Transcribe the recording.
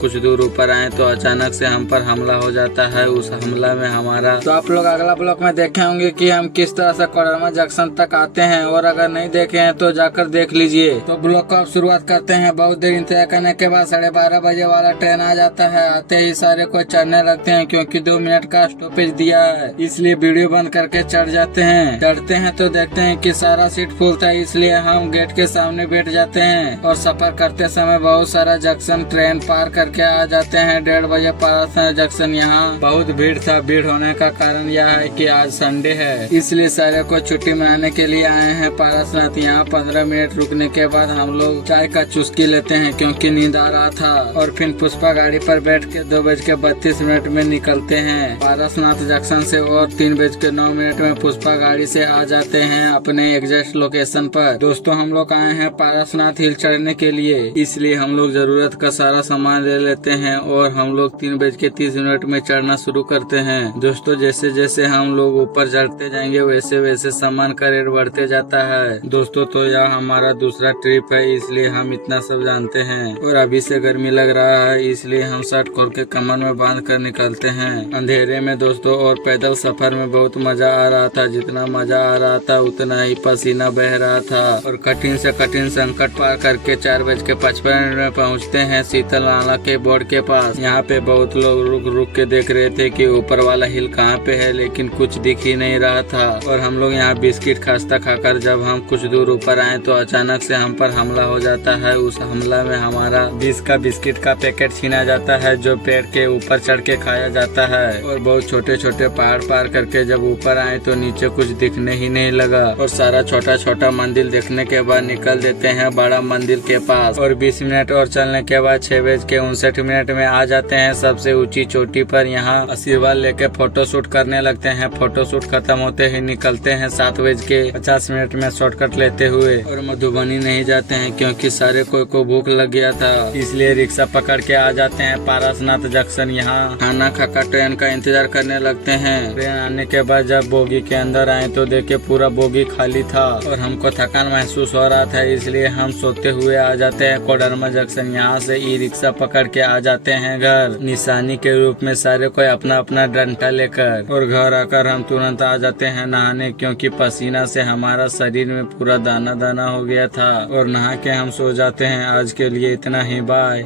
कुछ दूर ऊपर आए तो अचानक से हम पर हमला हो जाता है। उस हमला में हमारा तो आप लोग अगला ब्लॉक में देखे होंगे कि हम किस तरह से कोडरमा जंक्शन तक आते हैं, और अगर नहीं देखे हैं तो जाकर देख लीजिए। तो ब्लॉक को आप शुरुआत करते हैं। बहुत देर इंतजार करने के बाद 12:30 बजे वाला ट्रेन आ जाता है। आते ही सारे को चढ़ने लगते हैं, क्योंकि 2 मिनट का स्टॉपेज दिया है, इसलिए वीडियो बंद करके चढ़ जाते हैं। चढ़ते हैं तो देखते हैं कि सारा सीट फुल था, इसलिए हम गेट के सामने बैठ जाते हैं और सफर करते समय बहुत सारा जंक्शन ट्रेन पार करके आ जाते हैं। 1:30 बजे पारसनाथ जंक्शन। यहाँ बहुत भीड़ था। भीड़ होने का कारण यह है कि आज संडे है, इसलिए सारे को छुट्टी मनाने के लिए आए हैं पारसनाथ। यहाँ 15 मिनट रुकने के बाद हम लोग चाय का चुस्की लेते हैं, क्योंकि नींद आ रहा था, और फिर पुष्पा गाड़ी पर बैठ के 2:32 में निकलते हैं पारसनाथ जंक्शन से, और 3:09 में पुष्पा गाड़ी से आ जाते हैं अपने एग्जैक्ट लोकेशन पर। दोस्तों, हम लोग आए हैं पारसनाथ हिल चढ़ने के लिए, इसलिए हम लोग जरूरत का सारा सामान ले लेते हैं और हम लोग 3:30 में चढ़ना शुरू करते हैं। दोस्तों, जैसे जैसे हम लोग ऊपर चढ़ते जाएंगे वैसे वैसे सामान का रेट बढ़ते जाता है। दोस्तों, तो यह हमारा दूसरा ट्रिप है, इसलिए हम इतना सब जानते हैं। और अभी से गर्मी लग रहा है, इसलिए हम शर्ट खोल के कमर में बांध कर निकलते हैं अंधेरे में। दोस्तों, और पैदल सफर में बहुत मजा आ रहा था। जितना मजा आ रहा था उतना ही पसीना बह रहा था। और कठिन से कठिन संकट पार करके 4:55 में पहुँचते हैं शीतल नाला के बोर्ड के पास। यहाँ पे बहुत लोग रुक रुक के देख रहे थे कि ऊपर वाला हिल कहाँ पे है, लेकिन कुछ दिख ही नहीं रहा था। और हम लोग यहाँ बिस्किट खास्ता खाकर जब हम कुछ दूर ऊपर आए तो अचानक से हम पर हमला हो जाता है। उस हमला में हमारा 20 का बिस्किट का पैकेट छीना जाता है, जो पेड़ के ऊपर चढ़ के खाया जाता है। और बहुत छोटे छोटे पहाड़ पार करके जब ऊपर आए तो नीचे कुछ दिखने ही नहीं लगा, और सारा छोटा छोटा मंदिर देखने के बाद निकल देते हैं बड़ा मंदिर के पास। और 20 मिनट और चलने के बाद 6:59 में आ जाते हैं सबसे ऊंची चोटी पर। यहाँ आशीर्वाद लेके फोटो शूट करने लगते हैं। फोटो शूट खत्म होते ही निकलते हैं 7:50 में शॉर्टकट लेते हुए, और मधुबनी नहीं जाते हैं क्योंकि सारे को भूख लग गया था, इसलिए रिक्शा पकड़ के आ जाते हैं पारसनाथ जंक्शन। यहाँ खाना खाकर ट्रेन का इंतजार करने लगते हैं। ट्रेन आने के बाद जब बोगी के अंदर आए तो देखे पूरा बोगी खाली था, और हमको थकान महसूस हो रहा था, इसलिए हम सोते हुए आ जाते हैं कोडरमा जंक्शन। यहाँ से ई रिक्शा पकड़ के आ जाते हैं घर, निशानी के रूप में सारे कोई अपना अपना डंडा लेकर। और घर आकर हम तुरंत आ जाते हैं नहाने, क्योंकि पसीना से हमारा शरीर में पूरा दाना दाना हो गया था। और नहा के हम सो जाते हैं। आज के लिए इतना ही, बाय।